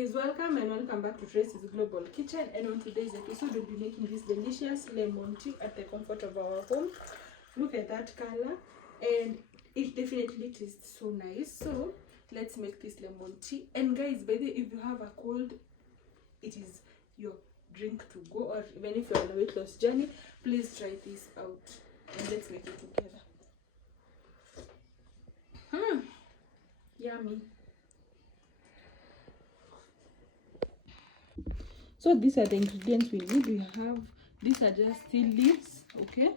guys, welcome and welcome back to Tracy's Global Kitchen. And on today's episode we'll be making this delicious lemon tea at the comfort of our home. Look at that color, and it definitely tastes so nice. So let's make this lemon tea. And guys, by the way, if you have a cold, it is your drink to go, or even if you're on a weight loss journey, please try this out and let's make it together. Yummy. So these are the ingredients we need. We have, these are just tea leaves, okay,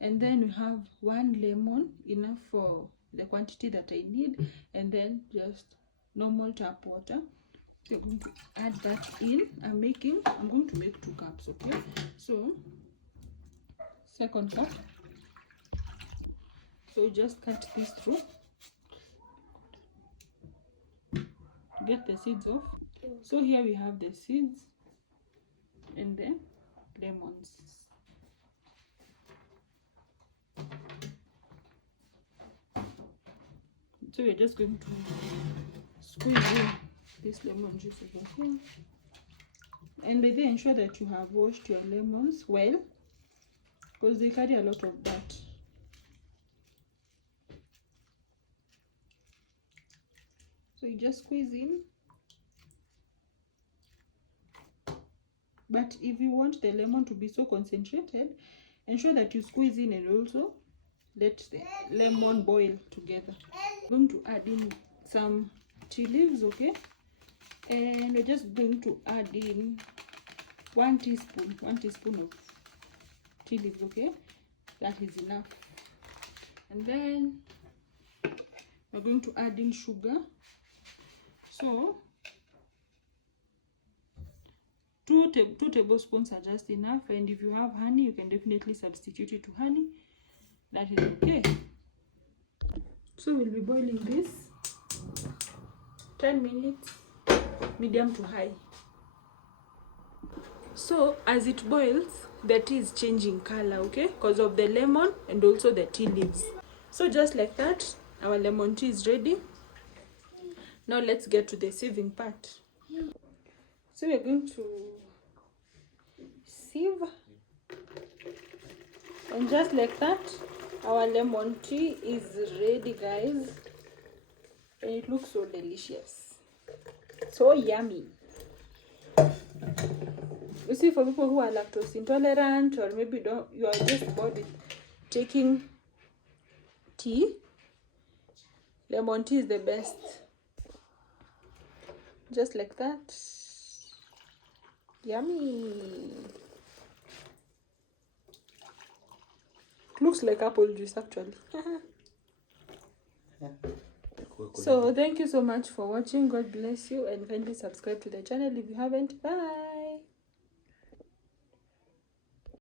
and then we have 1 lemon, enough for the quantity that I need, and then just normal tap water. So I'm going to add that in. I'm going to make 2 cups, okay. So second cup. So just cut this through, get the seeds off. So here we have the seeds and then lemons. So we're just going to squeeze in this lemon juice over here. And by then ensure that you have washed your lemons well, because they carry a lot of dirt. So you just squeeze in. But if you want the lemon to be so concentrated, ensure that you squeeze in and also let the lemon boil together. I'm going to add in some tea leaves, okay? And we're just going to add in 1 teaspoon of tea leaves, okay? That is enough. And then we're going to add in sugar. So 2 tablespoons are just enough, and if you have honey, you can definitely substitute it to honey. That is okay. So we'll be boiling this 10 minutes, medium to high. So as it boils, the tea is changing color, okay, because of the lemon and also the tea leaves. So just like that, our lemon tea is ready. Now let's get to the sieving part. So we're going to sieve, and just like that, our lemon tea is ready, guys, and it looks so delicious, so yummy. You see, for people who are lactose intolerant, or maybe you are just bored with taking tea, lemon tea is the best. Just like that. Yummy. It looks like apple juice actually. So thank you so much for watching. God bless you, and kindly subscribe to the channel if you haven't. Bye.